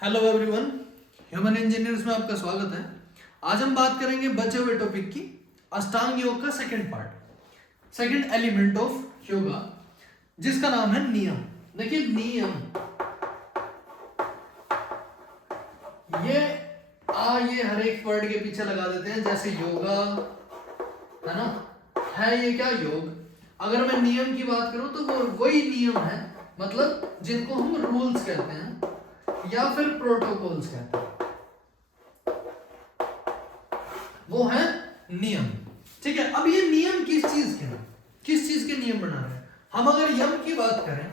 Hello everyone, human engineers में आपका स्वागत है। आज हम बात करेंगे बचे हुए टॉपिक की अष्टांग योग का second part, second element of yoga, जिसका नाम है नियम। देखिए नियम, ये हर एक वर्ड के पीछे लगा देते हैं, जैसे योगा है ना, है ये क्या योग। अगर मैं नियम की बात करूं तो वो वही नियम है, मतलब जिनको हम रूल्स कहते हैं या फिर प्रोटोकॉल्स कहते हैं, वो है नियम। ठीक है, अब ये नियम किस चीज के नियम बना रहे हैं। हम अगर यम की बात करें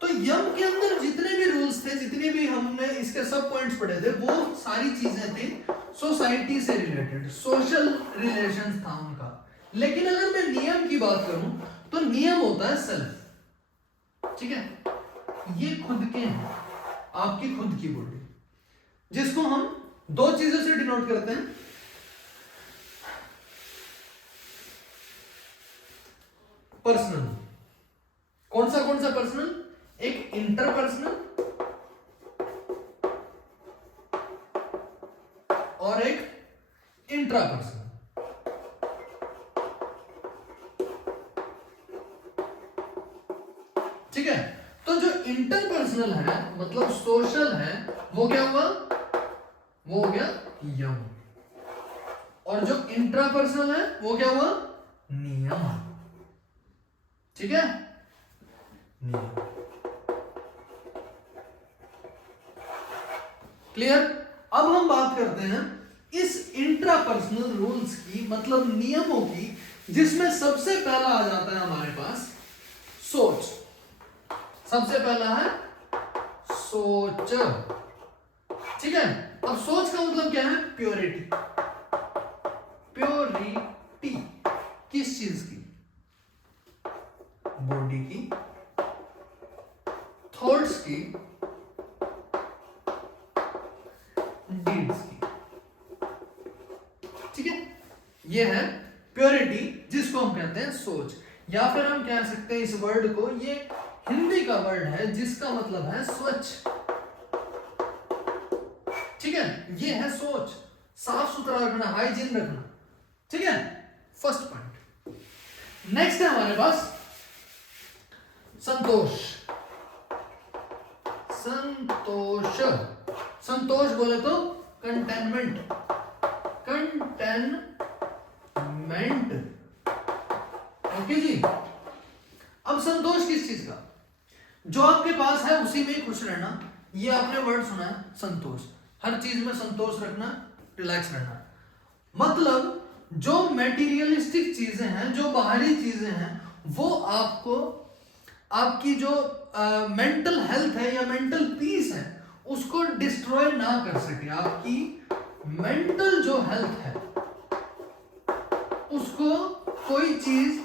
तो यम के अंदर जितने भी रूल्स थे, जितने भी हमने इसके सब पॉइंट्स पढ़े थे, वो सारी चीजें थी सोसाइटी से रिलेटेड, सोशल रिलेशंस था उनका। लेकिन अगर मैं नियम की बात करूं तो नियम होता है सेल्फ। ठीक है, ये खुद के हैं, आपकी खुद की बॉडी, जिसको हम दो चीजों से डिनोट करते हैं। पर्सनल, कौन सा पर्सनल? एक इंटरपर्सनल और एक इंट्रापर्सनल। ठीक है, तो जो इंटरपर्सनल है मतलब सोशल है, वो क्या हुआ? वो हो गया यम। और जो इंट्रापर्सनल है वो क्या हुआ? नियम। ठीक है, नियम। क्लियर? अब हम बात करते हैं इस इंट्रापर्सनल रूल्स की, मतलब नियमों की, जिसमें सबसे पहला आ जाता है हमारे पास सोच। सबसे पहला है सोच। ठीक है, अब सोच का मतलब क्या है? प्योरिटी। प्योरिटी किस चीज की? बॉडी की, थॉट्स की, डीड्स की। ठीक है, ये है प्योरिटी, जिसको हम कहते हैं सोच। या फिर हम कह सकते हैं इस वर्ड को, ये हिंदी का वर्ड है जिसका मतलब है स्वच्छ। ठीक है, ये है सोच, साफ सुथरा रखना, हाइजीन रखना। ठीक है, फर्स्ट पॉइंट। नेक्स्ट है हमारे पास संतोष। संतोष, संतोष बोले तो कंटेनमेंट। कंटेनमेंट, ओके जी। अब संतोष किस चीज का? जो आपके पास है उसी में खुश रहना। ये आपने वर्ड सुना है, संतोष। हर चीज में संतोष रखना, रिलैक्स रहना। मतलब जो मेटीरियलिस्टिक चीजें हैं, जो बाहरी चीजें हैं, वो आपको आपकी जो मेंटल हेल्थ है या मेंटल पीस है उसको डिस्ट्रॉय ना कर सके। आपकी मेंटल जो हेल्थ है उसको कोई चीज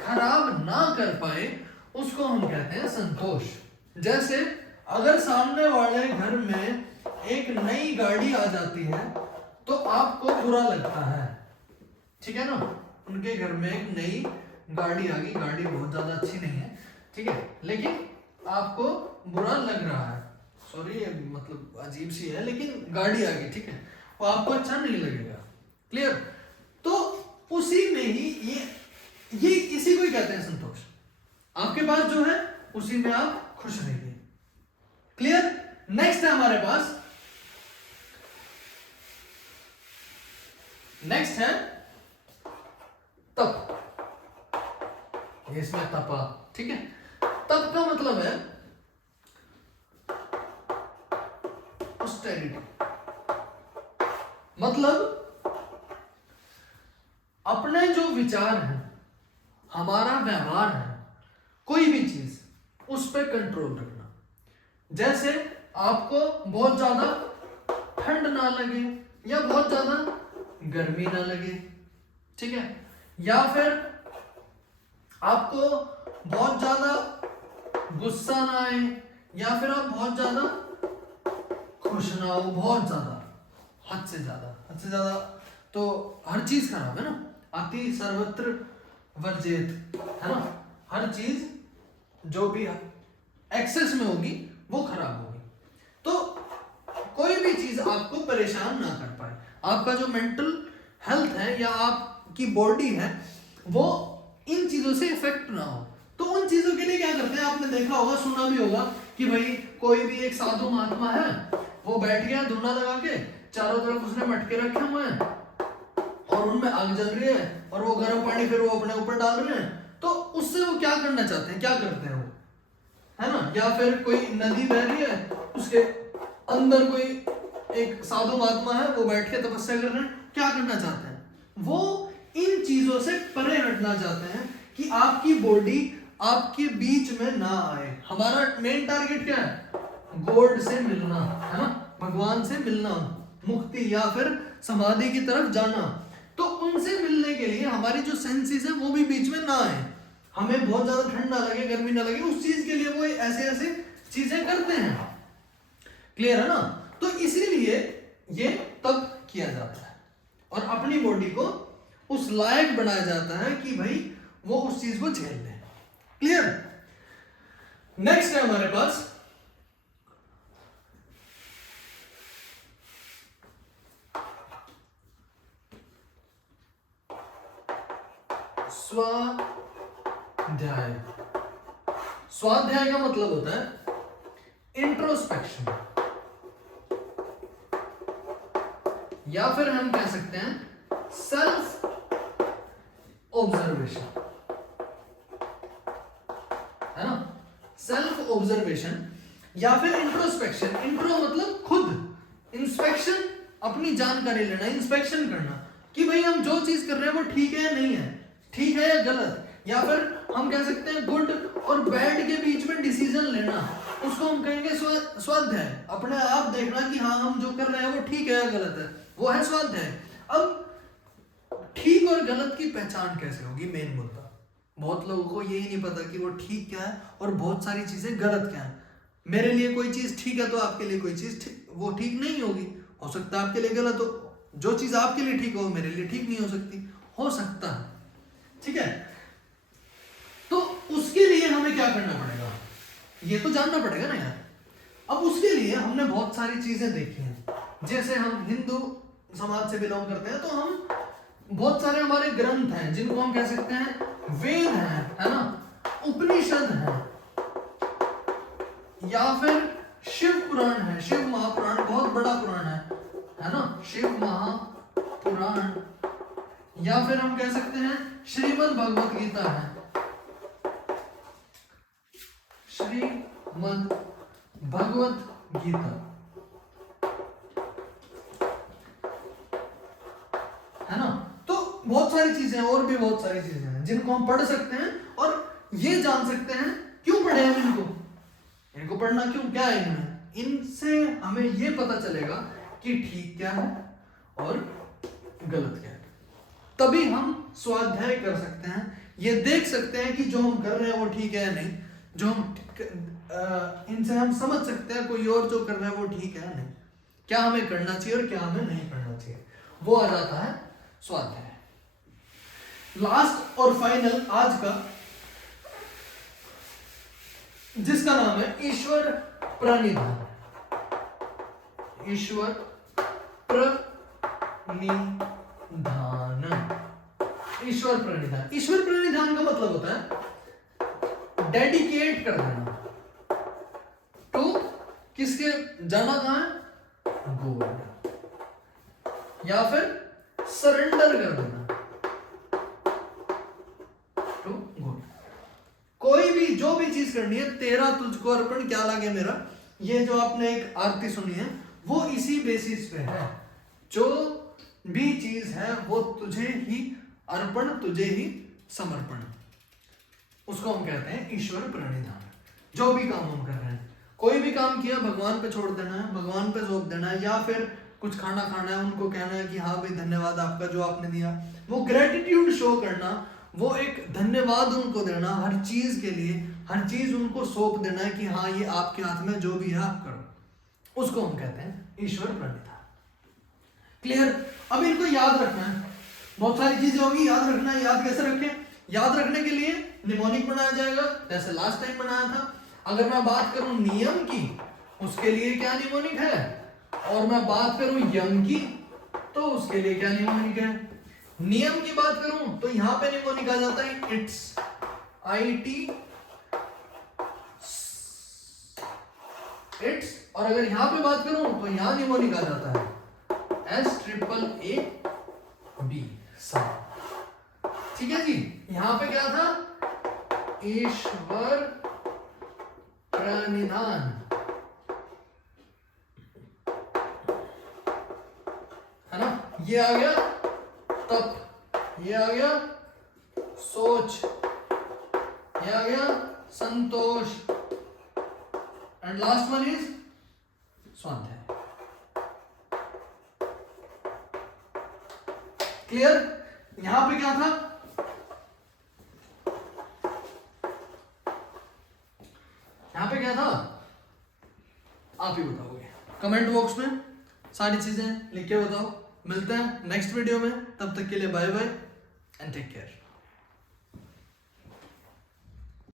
खराब ना कर पाए, उसको हम कहते हैं संतोष। जैसे अगर सामने वाले घर में एक नई गाड़ी आ जाती है तो आपको बुरा लगता है। ठीक है ना, उनके घर में एक नई गाड़ी आ गई, गाड़ी बहुत ज्यादा अच्छी नहीं है, ठीक है, लेकिन आपको बुरा लग रहा है। सॉरी, मतलब अजीब सी है, लेकिन गाड़ी आ गई, ठीक है, वो आपको अच्छा नहीं लगेगा। क्लियर? तो उसी में ही ये इसी को ही कहते हैं संतोष। आपके पास जो है उसी में आप खुश रहिए। क्लियर? नेक्स्ट है हमारे पास, नेक्स्ट है तप। इसमें तपा। ठीक है, तप का मतलब है ऑस्टेरिटी। मतलब अपने जो विचार हैं, हमारा व्यवहार है, कोई भी चीज, उस पर कंट्रोल रखना। जैसे आपको बहुत ज्यादा ठंड ना लगे या बहुत ज्यादा गर्मी ना लगे। ठीक है, या फिर आपको बहुत ज्यादा गुस्सा ना आए, या फिर आप बहुत ज्यादा खुश ना हो, बहुत ज्यादा, हद से ज्यादा तो हर चीज खराब है ना। अति सर्वत्र वर्जित है ना, हर चीज जो भी एक्सेस में होगी वो खराब होगी। तो आपको परेशान ना कर पाए, आपका जो मेंटल हेल्थ है या आपकी बॉडी है वो इन चीजों से इफेक्ट ना हो। तो उन चीजों के लिए क्या करते हैं, आपने देखा होगा, सुना भी होगा कि भाई कोई भी एक साधु महात्मा है, वो बैठ गया धुना लगा के, चारों तरफ उसने मटके रखे हुए हैं और उनमें आग जल रही है और वो गर्म पानी फिर वो अपने ऊपर डाल रहे हैं। तो उससे वो क्या करना चाहते हैं, क्या करते हैं वो, है ना? या फिर कोई नदी बह रही है, उसके अंदर कोई एक साधु महात्मा है, वो बैठ के तपस्या कर रहे हैं, क्या करना चाहते हैं, वो इन चीजों से परे हटना चाहते हैं कि आपकी बॉडी आपके बीच में ना आए। हमारा मेन टारगेट क्या है, गॉड से मिलना, है ना, भगवान से मिलना, मुक्ति या फिर समाधि की तरफ जाना। तो उनसे मिलने के लिए हमारी जो सेंसेस है वो भी बीच में ना आए, हमें बहुत ज्यादा ठंड ना लगे, गर्मी ना लगे, उस चीज के लिए वो ऐसे ऐसे चीजें करते हैं। क्लियर है ना? तो इसीलिए ये तब किया जाता है और अपनी बॉडी को उस लायक बनाया जाता है कि भाई वो उस चीज को झेल ले। क्लियर? नेक्स्ट है हमारे पास स्वाध्याय। स्वाध्याय का मतलब होता है इंट्रोस्पेक्शन, या फिर हम कह सकते हैं सेल्फ ऑब्जर्वेशन, है ना? सेल्फ ऑब्जर्वेशन या फिर इंट्रोस्पेक्शन। इंट्रो मतलब खुद, इंस्पेक्शन अपनी जानकारी लेना, इंस्पेक्शन करना कि भाई हम जो चीज कर रहे हैं वो ठीक है या नहीं है, ठीक है या गलत, या फिर हम कह सकते हैं गुड और बैड के बीच में डिसीजन लेना, उसको हम कहेंगे स्वाध्याय। अपने आप देखना कि हाँ हम जो कर रहे हैं वो ठीक है या गलत है, वो है स्वाध्याय। अब ठीक और गलत की पहचान कैसे होगी, मेन मुद्दा। बहुत लोगों को यही नहीं पता कि वो ठीक क्या है और बहुत सारी चीजें गलत क्या है। मेरे लिए कोई चीज ठीक है तो आपके लिए कोई चीज वो ठीक नहीं होगी, हो सकता है आपके लिए गलत हो। जो चीज आपके लिए ठीक हो मेरे लिए ठीक नहीं हो सकती, हो सकता है, ठीक है? तो उसके लिए हमें क्या करना पड़ेगा, ये तो जानना पड़ेगा ना यार। अब उसके लिए हमने बहुत सारी चीजें देखी हैं। जैसे हम हिंदू समाज से बिलोंग करते हैं तो हम बहुत सारे हमारे ग्रंथ हैं जिनको हम कह सकते हैं वेद हैं, है ना, उपनिषद हैं, या फिर शिव पुराण है, शिव महापुराण बहुत बड़ा पुराण है ना, शिव महापुराण, या फिर हम कह सकते हैं श्रीमद् भगवत गीता है, श्रीमद् भगवत गीता, है ना? तो बहुत सारी चीजें, और भी बहुत सारी चीजें हैं जिनको हम पढ़ सकते हैं और ये जान सकते हैं क्यों पढ़े हम इनको पढ़ना क्यों, क्या है इनमें, इनसे हमें ये पता चलेगा कि ठीक क्या है और गलत क्या है। तभी हम स्वाध्याय कर सकते हैं, ये देख सकते हैं कि जो हम कर रहे हैं वो ठीक है या नहीं, जो हम इनसे हम समझ सकते हैं कोई और जो कर रहा है वो ठीक है या नहीं, क्या हमें करना चाहिए और क्या हमें नहीं करना चाहिए, वो आ जाता है स्वाध्याय। लास्ट और फाइनल आज का, जिसका नाम है ईश्वर प्रणिधान। ईश्वर प्रणिधान, ईश्वर प्रणिधान। ईश्वर प्रणिधान का मतलब होता है डेडिकेट कर देना टू किसके, जाना कहां है, गॉड, या फिर सरेंडर कर देना टू गॉड। कोई भी जो भी चीज करनी है, तेरा तुझको अर्पण क्या लागे मेरा, ये जो आपने एक आरती सुनी है वो इसी बेसिस पे है। जो भी चीज है वो तुझे ही अर्पण, तुझे ही समर्पण, उसको हम कहते हैं ईश्वर प्रणिधान। जो भी काम हम कर रहे हैं, कोई भी काम किया भगवान पे छोड़ देना है, भगवान पे सौंप देना है, या फिर कुछ खाना खाना है उनको कहना है कि हाँ भाई धन्यवाद आपका जो आपने दिया, वो ग्रेटिट्यूड शो करना, वो एक धन्यवाद उनको देना हर चीज के लिए, हर चीज उनको सौंप देना है कि हाँ ये आपके हाथ में जो भी है आप करो, उसको हम कहते हैं ईश्वर प्रणिधान। क्लियर? अब इनको याद रखना है, बहुत सारी चीजें होगी, याद रखना है। याद कैसे रखें? याद रखने के लिए निमोनिक बनाया जाएगा जैसे लास्ट टाइम बनाया था। अगर मैं बात करूं नियम की, उसके लिए क्या निमोनिक है, और मैं बात करूं यम की, तो उसके लिए क्या निमोनिक है। नियम की बात करूं तो यहां पे निमोनिक आ जाता है इट्स, IT इट्स, और अगर यहां पे बात करूं तो यहां निमोनिक आ जाता है SAAB सा। ठीक है जी। यहां पे क्या था, ईश्वर प्रणिधान, है ना, ये आ गया तप, ये आ गया सोच, ये आ गया संतोष, एंड लास्ट वन इज स्वाध्याय। क्लियर। यहां पे क्या था, यहां पे क्या था, आप ही बताओगे कमेंट बॉक्स में, सारी चीजें लिख के बताओ। मिलते हैं नेक्स्ट वीडियो में, तब तक के लिए bye bye and take care.